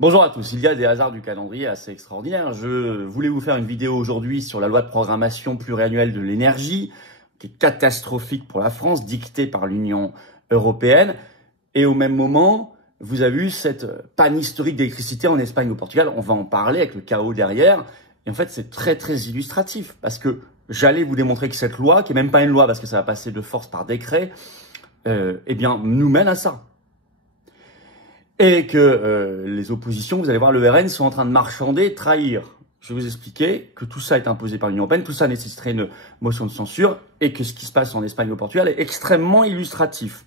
Bonjour à tous, il y a des hasards du calendrier assez extraordinaires. Je voulais vous faire une vidéo aujourd'hui sur la loi de programmation pluriannuelle de l'énergie, qui est catastrophique pour la France, dictée par l'Union européenne. Et au même moment, vous avez eu cette panne historique d'électricité en Espagne et au Portugal. On va en parler avec le chaos derrière. Et en fait, c'est très illustratif parce que j'allais vous démontrer que cette loi, qui est même pas une loi parce que ça va passer de force par décret, eh bien, nous mène à ça. Et que les oppositions, vous allez voir, le RN sont en train de marchander, trahir. Je vais vous expliquer que tout ça est imposé par l'Union européenne, tout ça nécessiterait une motion de censure et que ce qui se passe en Espagne et au Portugal est extrêmement illustratif.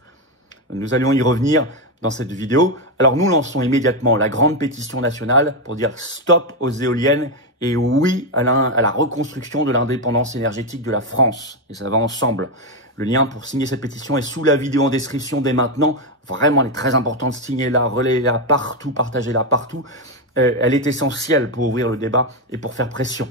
Nous allons y revenir dans cette vidéo. Alors nous lançons immédiatement la grande pétition nationale pour dire stop aux éoliennes et oui à la reconstruction de l'indépendance énergétique de la France. Et ça va ensemble. Le lien pour signer cette pétition est sous la vidéo en description dès maintenant. Vraiment, elle est très importante. Signez-la, relayez-la partout, partagez-la partout. Elle est essentielle pour ouvrir le débat et pour faire pression.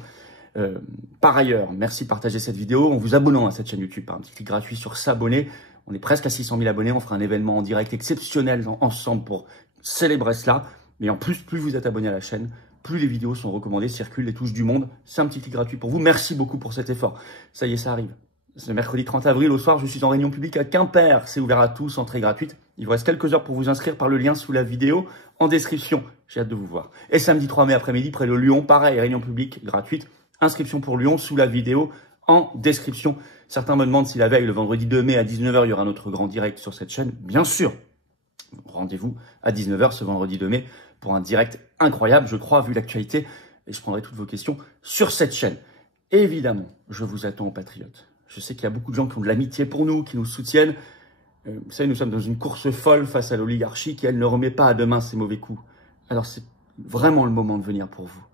Par ailleurs, merci de partager cette vidéo en vous abonnant à cette chaîne YouTube par un petit clic gratuit sur s'abonner. On est presque à 600 000 abonnés. On fera un événement en direct exceptionnel ensemble pour célébrer cela. Mais en plus, plus vous êtes abonné à la chaîne, plus les vidéos sont recommandées, circulent les touches du monde. C'est un petit clic gratuit pour vous. Merci beaucoup pour cet effort. Ça y est, ça arrive. Ce mercredi 30 avril au soir, je suis en réunion publique à Quimper. C'est ouvert à tous, entrée gratuite. Il vous reste quelques heures pour vous inscrire par le lien sous la vidéo en description. J'ai hâte de vous voir. Et samedi 3 mai après-midi, près de Lyon, pareil, réunion publique gratuite. Inscription pour Lyon sous la vidéo en description. Certains me demandent si la veille, le vendredi 2 mai à 19 h, il y aura notre grand direct sur cette chaîne. Bien sûr. Rendez-vous à 19 h ce vendredi 2 mai pour un direct incroyable, je crois, vu l'actualité. Et je prendrai toutes vos questions sur cette chaîne. Évidemment, je vous attends aux patriotes. Je sais qu'il y a beaucoup de gens qui ont de l'amitié pour nous, qui nous soutiennent. Vous savez, nous sommes dans une course folle face à l'oligarchie qui, elle, ne remet pas à demain ses mauvais coups. Alors, c'est vraiment le moment de venir pour vous.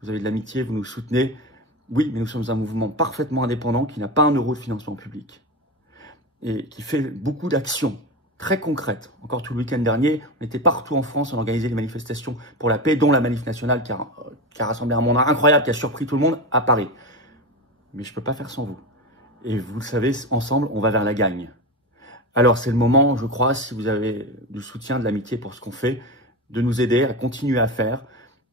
Vous avez de l'amitié, vous nous soutenez. Oui, mais nous sommes un mouvement parfaitement indépendant qui n'a pas un euro de financement public et qui fait beaucoup d'actions très concrètes. Encore tout le week-end dernier, on était partout en France, on organisait des manifestations pour la paix, dont la manif nationale qui a rassemblé un monde incroyable, qui a surpris tout le monde à Paris. Mais je ne peux pas faire sans vous. Et vous le savez, ensemble, on va vers la gagne. Alors, c'est le moment, je crois, si vous avez du soutien, de l'amitié pour ce qu'on fait, de nous aider à continuer à faire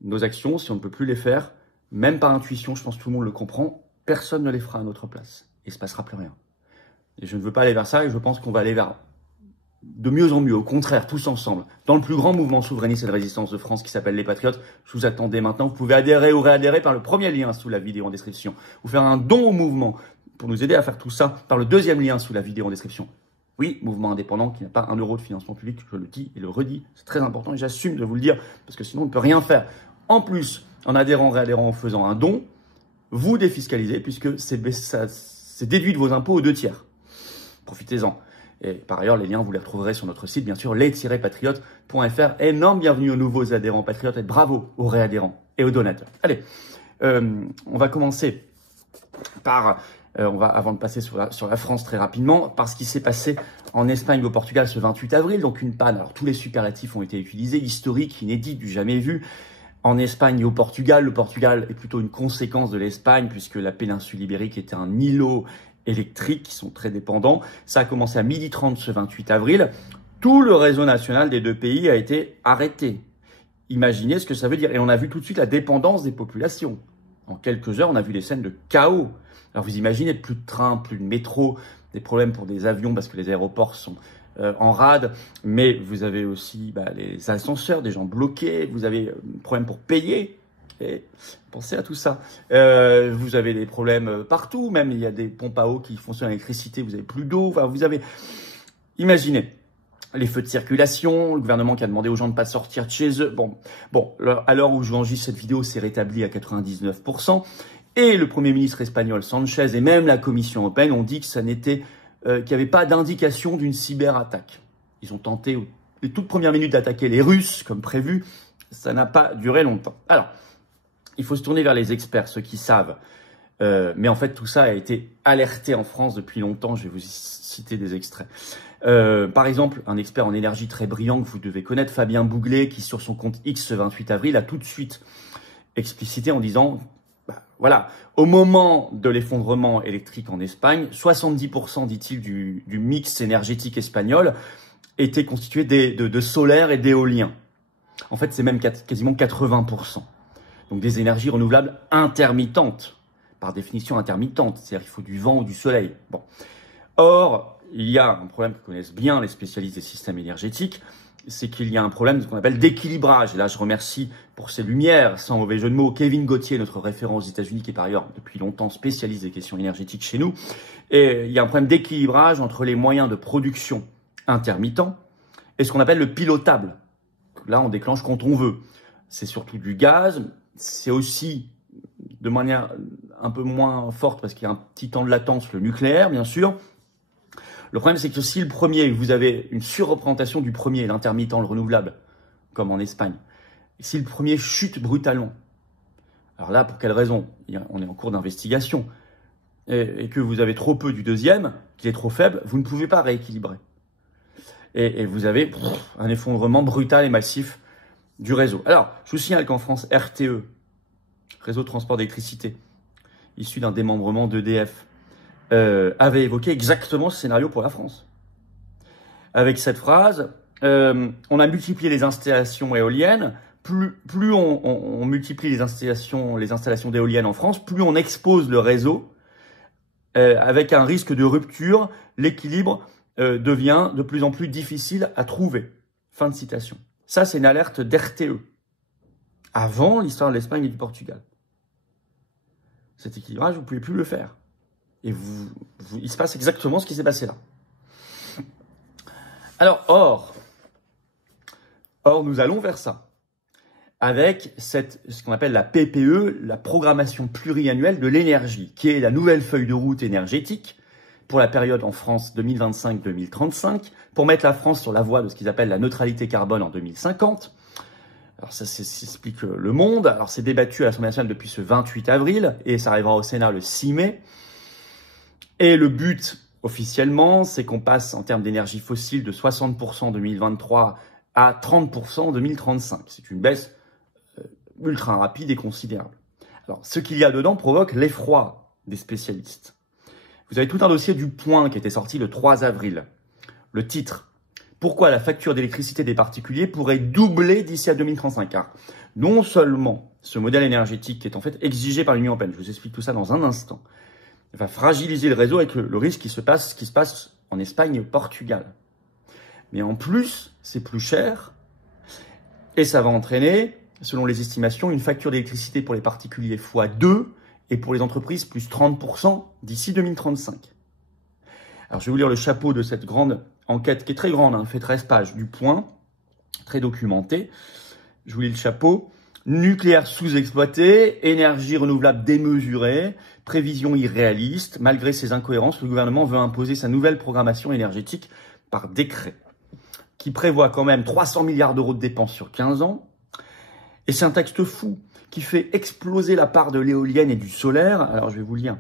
nos actions. Si on ne peut plus les faire, même par intuition, je pense que tout le monde le comprend, personne ne les fera à notre place. Et il ne se passera plus rien. Et je ne veux pas aller vers ça et je pense qu'on va aller vers de mieux en mieux. Au contraire, tous ensemble, dans le plus grand mouvement souverainiste et de résistance de France qui s'appelle les Patriotes. Je vous attends dès maintenant. Vous pouvez adhérer ou réadhérer par le premier lien sous la vidéo en description. Ou faire un don au mouvement pour nous aider à faire tout ça par le deuxième lien sous la vidéo en description. Oui, mouvement indépendant qui n'a pas un euro de financement public, je le dis et le redis, c'est très important et j'assume de vous le dire parce que sinon on ne peut rien faire. En plus, en adhérant, réadhérant, en faisant un don, vous défiscalisez puisque c'est déduit de vos impôts aux 2/3. Profitez-en. Et par ailleurs, les liens, vous les retrouverez sur notre site, bien sûr, les-patriotes.fr. Énorme bienvenue aux nouveaux adhérents patriotes et bravo aux réadhérents et aux donateurs. Allez, on va commencer par... avant de passer sur la France très rapidement, par ce qui s'est passé en Espagne et au Portugal ce 28 avril, donc une panne. Alors tous les superlatifs ont été utilisés, historique, inédit, du jamais vu. En Espagne et au Portugal, le Portugal est plutôt une conséquence de l'Espagne puisque la péninsule ibérique était un îlot électrique qui sont très dépendants. Ça a commencé à 12h30 ce 28 avril. Tout le réseau national des deux pays a été arrêté. Imaginez ce que ça veut dire. Et on a vu tout de suite la dépendance des populations. En quelques heures, on a vu des scènes de chaos. Alors vous imaginez, plus de trains, plus de métro, des problèmes pour des avions parce que les aéroports sont en rade, mais vous avez aussi les ascenseurs, des gens bloqués, vous avez un problème pour payer, et pensez à tout ça. Vous avez des problèmes partout, même il y a des pompes à eau qui fonctionnent à l'électricité, vous avez plus d'eau, enfin vous avez... Imaginez les feux de circulation, le gouvernement qui a demandé aux gens de ne pas sortir de chez eux. Bon, à l'heure où je vous enregistre cette vidéo, c'est rétabli à 99%. Et le Premier ministre espagnol Sanchez et même la Commission européenne ont dit que ça n'était, qu'il n'y avait pas d'indication d'une cyberattaque. Ils ont tenté les toutes premières minutes d'attaquer les Russes comme prévu. Ça n'a pas duré longtemps. Alors, il faut se tourner vers les experts, ceux qui savent. Mais en fait, tout ça a été alerté en France depuis longtemps. Je vais vous citer des extraits. Par exemple, un expert en énergie très brillant que vous devez connaître, Fabien Bouglet, qui sur son compte X ce 28 avril a tout de suite explicité en disant... Voilà, au moment de l'effondrement électrique en Espagne, 70%, dit-il, du mix énergétique espagnol était constitué de solaire et d'éolien. En fait, c'est même quasiment 80%. Donc des énergies renouvelables intermittentes, par définition intermittentes, c'est-à-dire qu'il faut du vent ou du soleil. Bon. Or, il y a un problème que connaissent bien les spécialistes des systèmes énergétiques, c'est qu'il y a un problème de ce qu'on appelle d'équilibrage. Et là, je remercie pour ses lumières, sans mauvais jeu de mots, Kevin Gauthier, notre référent aux États-Unis, qui est par ailleurs depuis longtemps spécialiste des questions énergétiques chez nous. Et il y a un problème d'équilibrage entre les moyens de production intermittents et ce qu'on appelle le pilotable. Là, on déclenche quand on veut. C'est surtout du gaz. C'est aussi, de manière un peu moins forte, parce qu'il y a un petit temps de latence, le nucléaire, bien sûr. Le problème, c'est que si le premier, vous avez une surreprésentation du premier, l'intermittent, le renouvelable, comme en Espagne, et si le premier chute brutalement, alors là, pour quelle raison? On est en cours d'investigation, et que vous avez trop peu du deuxième, qu'il est trop faible, vous ne pouvez pas rééquilibrer. Et vous avez un effondrement brutal et massif du réseau. Alors, je vous signale qu'en France, RTE, Réseau de transport d'électricité, issu d'un démembrement d'EDF, avait évoqué exactement ce scénario pour la France. Avec cette phrase, on a multiplié les installations éoliennes, plus on multiplie les installations d'éoliennes en France, plus on expose le réseau, avec un risque de rupture, l'équilibre devient de plus en plus difficile à trouver. Fin de citation. Ça, c'est une alerte d'RTE, avant l'histoire de l'Espagne et du Portugal. Cet équilibrage, vous ne pouvez plus le faire. Et il se passe exactement ce qui s'est passé là. Alors, or, nous allons vers ça. Avec ce qu'on appelle la PPE, la programmation pluriannuelle de l'énergie, qui est la nouvelle feuille de route énergétique pour la période en France 2025-2035, pour mettre la France sur la voie de ce qu'ils appellent la neutralité carbone en 2050. Alors ça s'explique le monde. Alors c'est débattu à l'Assemblée nationale depuis ce 28 avril et ça arrivera au Sénat le 6 mai. Et le but, officiellement, c'est qu'on passe en termes d'énergie fossile de 60% en 2023 à 30% en 2035. C'est une baisse ultra rapide et considérable. Alors, ce qu'il y a dedans provoque l'effroi des spécialistes. Vous avez tout un dossier du Point qui était sorti le 3 avril. Le titre: pourquoi la facture d'électricité des particuliers pourrait doubler d'ici à 2035? Car non seulement ce modèle énergétique qui est en fait exigé par l'Union européenne, je vous explique tout ça dans un instant, va fragiliser le réseau avec le risque qui se passe en Espagne et au Portugal. Mais en plus, c'est plus cher et ça va entraîner, selon les estimations, une facture d'électricité pour les particuliers x2 et pour les entreprises plus 30% d'ici 2035. Alors, je vais vous lire le chapeau de cette grande enquête qui est très grande, fait 13 pages, du Point, très documentée. Je vous lis le chapeau. Nucléaire sous-exploité, énergie renouvelable démesurée, prévision irréaliste. Malgré ces incohérences, le gouvernement veut imposer sa nouvelle programmation énergétique par décret, qui prévoit quand même 300 milliards d'euros de dépenses sur 15 ans. Et c'est un texte fou qui fait exploser la part de l'éolienne et du solaire. Alors, je vais vous lire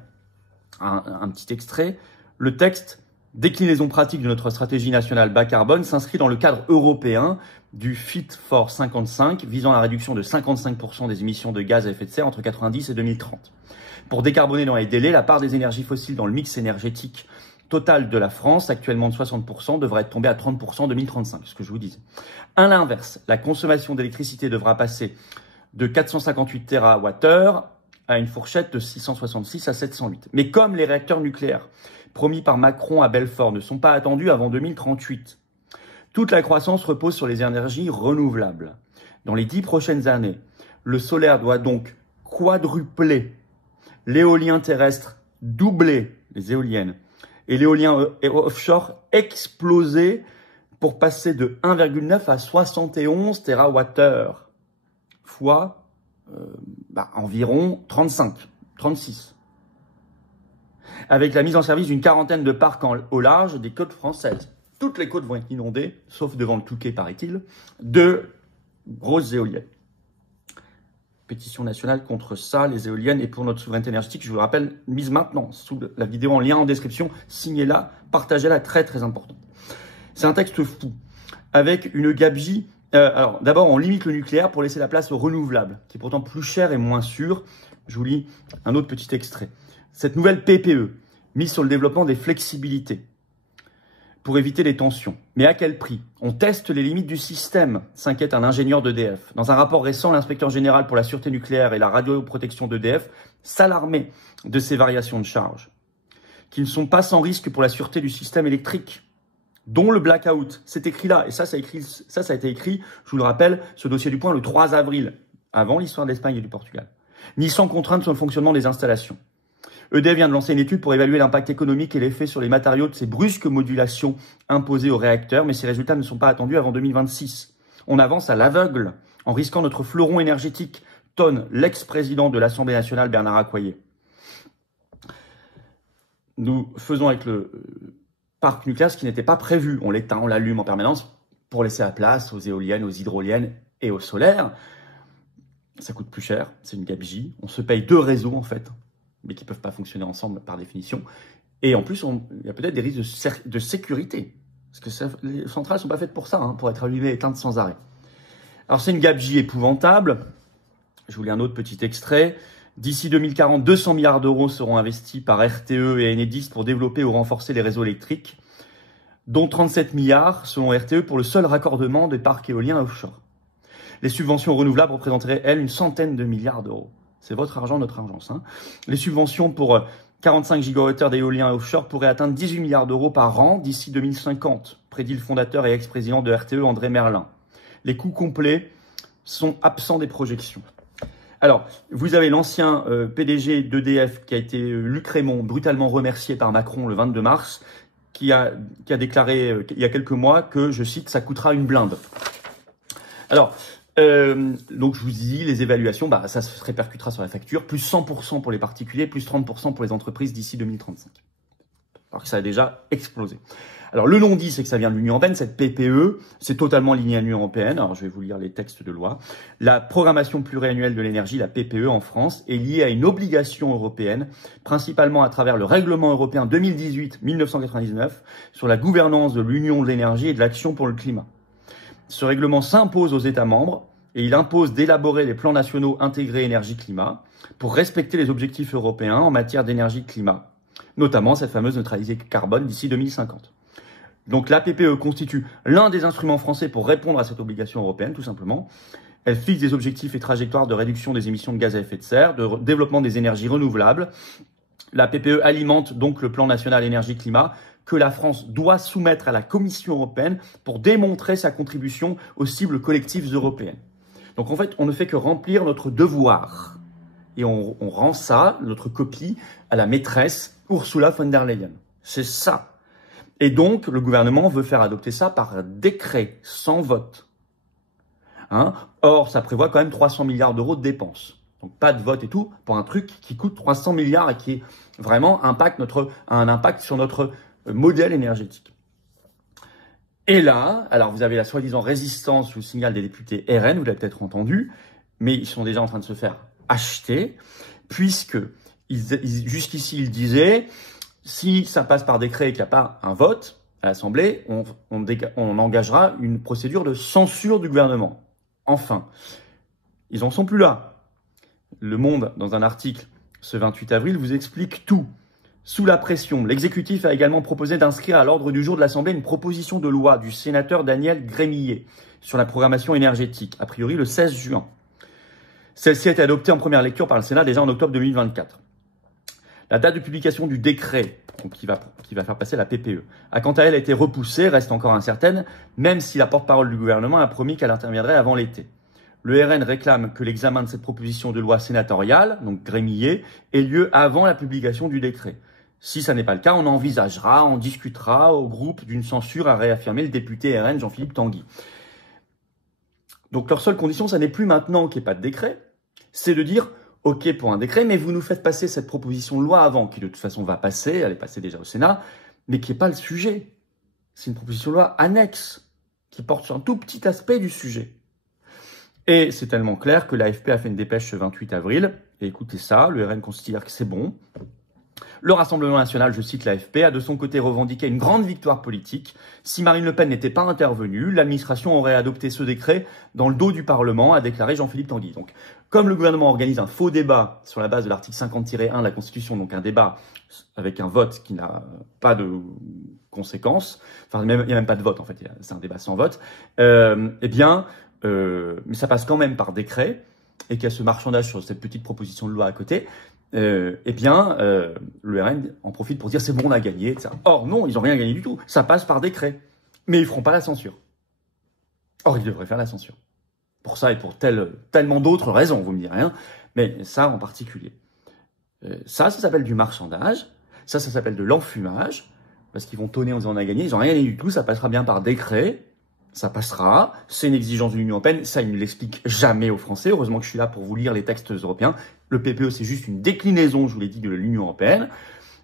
un petit extrait. Le texte: déclinaison pratique de notre stratégie nationale bas carbone s'inscrit dans le cadre européen du Fit for 55, visant à la réduction de 55% des émissions de gaz à effet de serre entre 1990 et 2030. Pour décarboner dans les délais, la part des énergies fossiles dans le mix énergétique total de la France, actuellement de 60%, devrait être tombée à 30% en 2035, ce que je vous dis. À l'inverse, la consommation d'électricité devra passer de 458 TWh à une fourchette de 666 à 708. Mais comme les réacteurs nucléaires promis par Macron à Belfort ne sont pas attendus avant 2038, toute la croissance repose sur les énergies renouvelables. Dans les 10 prochaines années, le solaire doit donc quadrupler, l'éolien terrestre doubler, les éoliennes, et l'éolien offshore exploser pour passer de 1,9 à 71 TWh, fois environ 35, 36. Avec la mise en service d'une quarantaine de parcs au large des côtes françaises. Toutes les côtes vont être inondées, sauf devant le Touquet, paraît-il, de grosses éoliennes. Pétition nationale contre ça, les éoliennes, et pour notre souveraineté énergétique, je vous le rappelle, mise maintenant, sous la vidéo en lien en description, signez-la, partagez-la, très très important. C'est un texte fou, avec une gabegie. Alors d'abord, on limite le nucléaire pour laisser la place au renouvelable, qui est pourtant plus cher et moins sûr. Je vous lis un autre petit extrait. Cette nouvelle PPE, mise sur le développement des flexibilités, pour éviter les tensions. Mais à quel prix? On teste les limites du système, s'inquiète un ingénieur d'EDF. Dans un rapport récent, l'inspecteur général pour la sûreté nucléaire et la radioprotection d'EDF s'alarmait de ces variations de charge, qui ne sont pas sans risque pour la sûreté du système électrique, dont le blackout. C'est écrit là, et ça a été écrit, je vous le rappelle, ce dossier du Point le 3 avril, avant l'histoire de l'Espagne et du Portugal. Ni sans contrainte sur le fonctionnement des installations. EDF vient de lancer une étude pour évaluer l'impact économique et l'effet sur les matériaux de ces brusques modulations imposées aux réacteurs, mais ces résultats ne sont pas attendus avant 2026. On avance à l'aveugle, en risquant notre fleuron énergétique, tonne l'ex-président de l'Assemblée nationale Bernard Accoyer. Nous faisons avec le parc nucléaire ce qui n'était pas prévu. On l'éteint, on l'allume en permanence pour laisser la place aux éoliennes, aux hydroliennes et au solaire. Ça coûte plus cher, c'est une gabegie. On se paye 2 réseaux en fait, mais qui ne peuvent pas fonctionner ensemble par définition. Et en plus, il y a peut-être des risques de sécurité. Parce que les centrales ne sont pas faites pour ça, pour être allumées et éteintes sans arrêt. Alors c'est une gabegie épouvantable. Je vous lis un autre petit extrait. D'ici 2040, 200 milliards d'euros seront investis par RTE et Enedis pour développer ou renforcer les réseaux électriques, dont 37 milliards selon RTE pour le seul raccordement des parcs éoliens offshore. Les subventions renouvelables représenteraient, elles, une centaine de milliards d'euros. C'est votre argent, notre argent. Les subventions pour 45 gigawattheures d'éolien offshore pourraient atteindre 18 milliards d'euros par an d'ici 2050, prédit le fondateur et ex-président de RTE, André Merlin. Les coûts complets sont absents des projections. Alors, vous avez l'ancien PDG d'EDF qui a été, Luc Rémont, brutalement remercié par Macron le 22 mars, qui a déclaré il y a quelques mois que, je cite, ça coûtera une blinde. Alors, donc je vous dis, les évaluations, ça se répercutera sur la facture, plus 100% pour les particuliers, plus 30% pour les entreprises d'ici 2035. Alors que ça a déjà explosé. Alors le non-dit, c'est que ça vient de l'Union européenne, cette PPE, c'est totalement lié à l'Union européenne. Alors je vais vous lire les textes de loi. La programmation pluriannuelle de l'énergie, la PPE en France, est liée à une obligation européenne, principalement à travers le règlement européen 2018-1999 sur la gouvernance de l'Union de l'énergie et de l'action pour le climat. Ce règlement s'impose aux États membres et il impose d'élaborer les plans nationaux intégrés énergie-climat pour respecter les objectifs européens en matière d'énergie-climat, notamment cette fameuse neutralité carbone d'ici 2050. Donc la PPE constitue l'un des instruments français pour répondre à cette obligation européenne, tout simplement. Elle fixe des objectifs et trajectoires de réduction des émissions de gaz à effet de serre, de développement des énergies renouvelables. La PPE alimente donc le plan national énergie-climat que la France doit soumettre à la Commission européenne pour démontrer sa contribution aux cibles collectives européennes. Donc en fait, on ne fait que remplir notre devoir. Et on rend ça, notre copie, à la maîtresse Ursula von der Leyen. C'est ça. Et donc, le gouvernement veut faire adopter ça par décret, sans vote. Or, ça prévoit quand même 300 milliards d'euros de dépenses. Donc, pas de vote et tout, pour un truc qui coûte 300 milliards et qui vraiment a un impact sur notre modèle énergétique. Et là, alors vous avez la soi-disant résistance, je vous signale, des députés RN, vous l'avez peut-être entendu, mais ils sont déjà en train de se faire acheter, puisque jusqu'ici, ils disaient, si ça passe par décret et qu'il n'y a pas un vote à l'Assemblée, on engagera une procédure de censure du gouvernement. Enfin, ils en sont plus là. Le Monde, dans un article ce 28 avril, vous explique tout. Sous la pression, l'exécutif a également proposé d'inscrire à l'ordre du jour de l'Assemblée une proposition de loi du sénateur Daniel Grémillet sur la programmation énergétique, a priori le 16 juin. Celle-ci a été adoptée en première lecture par le Sénat déjà en octobre 2024. La date de publication du décret, donc qui va faire passer la PPE, a quant à elle été repoussée, reste encore incertaine, même si la porte-parole du gouvernement a promis qu'elle interviendrait avant l'été. Le RN réclame que l'examen de cette proposition de loi sénatoriale, donc Grémillet, ait lieu avant la publication du décret. Si ça n'est pas le cas, on envisagera, on discutera au groupe d'une censure, a réaffirmé le député RN Jean-Philippe Tanguy. Donc leur seule condition, ça n'est plus maintenant qu'il n'y ait pas de décret, c'est de dire « Ok pour un décret, mais vous nous faites passer cette proposition de loi avant, qui de toute façon va passer, elle est passée déjà au Sénat, mais qui n'est pas le sujet. C'est une proposition de loi annexe, qui porte sur un tout petit aspect du sujet. » Et c'est tellement clair que l'AFP a fait une dépêche ce 28 avril, et écoutez ça, le RN considère que c'est bon. Le Rassemblement national, je cite l'AFP, a de son côté revendiqué une grande victoire politique. Si Marine Le Pen n'était pas intervenue, l'administration aurait adopté ce décret dans le dos du Parlement, a déclaré Jean-Philippe Tanguy. Donc, comme le gouvernement organise un faux débat sur la base de l'article 50-1 de la Constitution, donc un débat avec un vote qui n'a pas de conséquences, enfin, il n'y a même pas de vote en fait, c'est un débat sans vote, mais ça passe quand même par décret, et qu'il y a ce marchandage sur cette petite proposition de loi à côté, le RN en profite pour dire c'est bon, on a gagné, etc. Or non, ils n'ont rien gagné du tout, ça passe par décret, mais ils feront pas la censure. Or, ils devraient faire la censure. Pour ça et pour tellement d'autres raisons, vous me direz, hein, mais ça en particulier. Ça s'appelle du marchandage, ça s'appelle de l'enfumage, parce qu'ils vont tonner en disant on a gagné, ils n'ont rien gagné du tout, ça passera bien par décret, ça passera, c'est une exigence de l'Union européenne, ça ils ne l'expliquent jamais aux Français, heureusement que je suis là pour vous lire les textes européens, le PPE c'est juste une déclinaison, je vous l'ai dit, de l'Union européenne,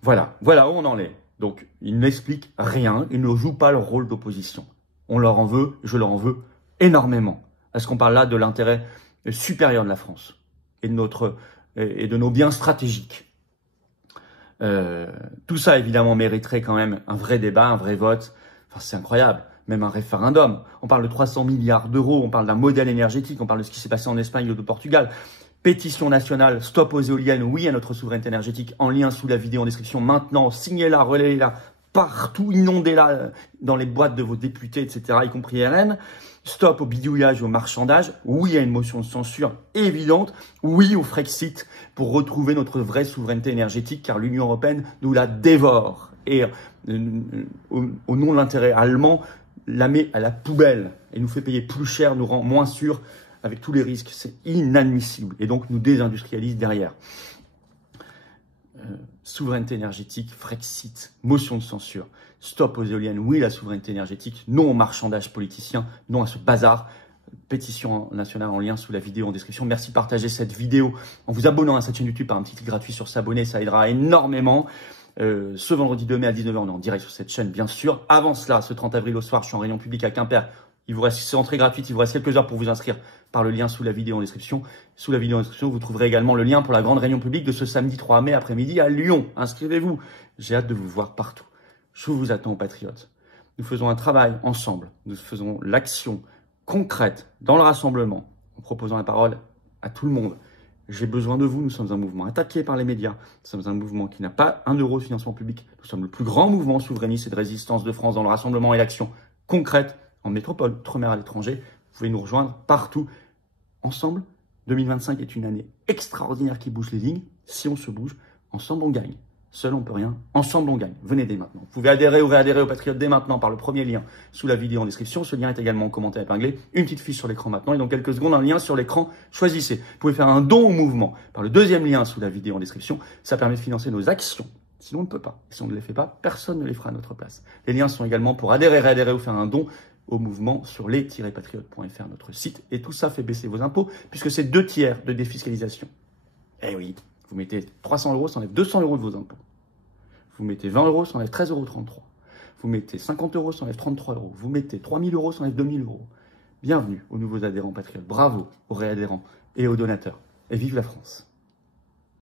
voilà où on en est. Donc ils n'expliquent rien, ils ne jouent pas leur rôle d'opposition. On leur en veut, je leur en veux énormément, parce qu'on parle là de l'intérêt supérieur de la France et de nos biens stratégiques. Tout ça évidemment mériterait quand même un vrai débat, un vrai vote, enfin c'est incroyable. Même un référendum. On parle de 300 milliards d'euros, on parle d'un modèle énergétique, on parle de ce qui s'est passé en Espagne ou au Portugal. Pétition nationale, stop aux éoliennes, oui à notre souveraineté énergétique, en lien sous la vidéo en description. Maintenant, signez-la, relayez-la partout, inondez-la dans les boîtes de vos députés, etc., y compris RN. Stop au bidouillage, au marchandage. Oui à une motion de censure évidente. Oui au Frexit pour retrouver notre vraie souveraineté énergétique, car l'Union européenne nous la dévore. Et au nom de l'intérêt allemand, la met à la poubelle et nous fait payer plus cher, nous rend moins sûrs avec tous les risques. C'est inadmissible. Et donc, nous désindustrialise derrière. Souveraineté énergétique, Frexit, motion de censure, stop aux éoliennes, oui la souveraineté énergétique, non au marchandage politicien, non à ce bazar. Pétition nationale en lien sous la vidéo en description. Merci de partager cette vidéo en vous abonnant à cette chaîne YouTube par un petit clic gratuit sur s'abonner, ça aidera énormément. Ce vendredi 2 mai à 19h, on est en direct sur cette chaîne, bien sûr. Avant cela, ce 30 avril au soir, je suis en réunion publique à Quimper. C'est entrée gratuite, il vous reste quelques heures pour vous inscrire par le lien sous la vidéo en description. Sous la vidéo en description, vous trouverez également le lien pour la grande réunion publique de ce samedi 3 mai après-midi à Lyon. Inscrivez-vous. J'ai hâte de vous voir partout. Je vous attends aux patriotes. Nous faisons un travail ensemble. Nous faisons l'action concrète dans le rassemblement en proposant la parole à tout le monde. J'ai besoin de vous, nous sommes un mouvement attaqué par les médias, nous sommes un mouvement qui n'a pas 1 euro de financement public, nous sommes le plus grand mouvement souverainiste et de résistance de France dans le rassemblement et l'action concrète en métropole, outre-mer, à l'étranger. Vous pouvez nous rejoindre partout. Ensemble, 2025 est une année extraordinaire qui bouge les lignes. Si on se bouge, ensemble on gagne. Seul on peut rien, ensemble on gagne. Venez dès maintenant. Vous pouvez adhérer ou réadhérer aux Patriotes dès maintenant par le premier lien sous la vidéo en description. Ce lien est également en commentaire épinglé. Une petite fiche sur l'écran maintenant et dans quelques secondes un lien sur l'écran. Choisissez. Vous pouvez faire un don au mouvement par le deuxième lien sous la vidéo en description. Ça permet de financer nos actions. Sinon on ne peut pas. Si on ne les fait pas, personne ne les fera à notre place. Les liens sont également pour adhérer, réadhérer ou faire un don au mouvement sur les-patriotes.fr, notre site. Et tout ça fait baisser vos impôts puisque c'est 2 tiers de défiscalisation. Eh oui, vous mettez 300 euros, ça enlève 200 euros de vos impôts. Vous mettez 20 euros, ça enlève 13,33 euros. Vous mettez 50 euros, ça enlève 33 euros. Vous mettez 3000 euros, ça enlève 2000 euros. Bienvenue aux nouveaux adhérents patriotes. Bravo aux réadhérents et aux donateurs. Et vive la France.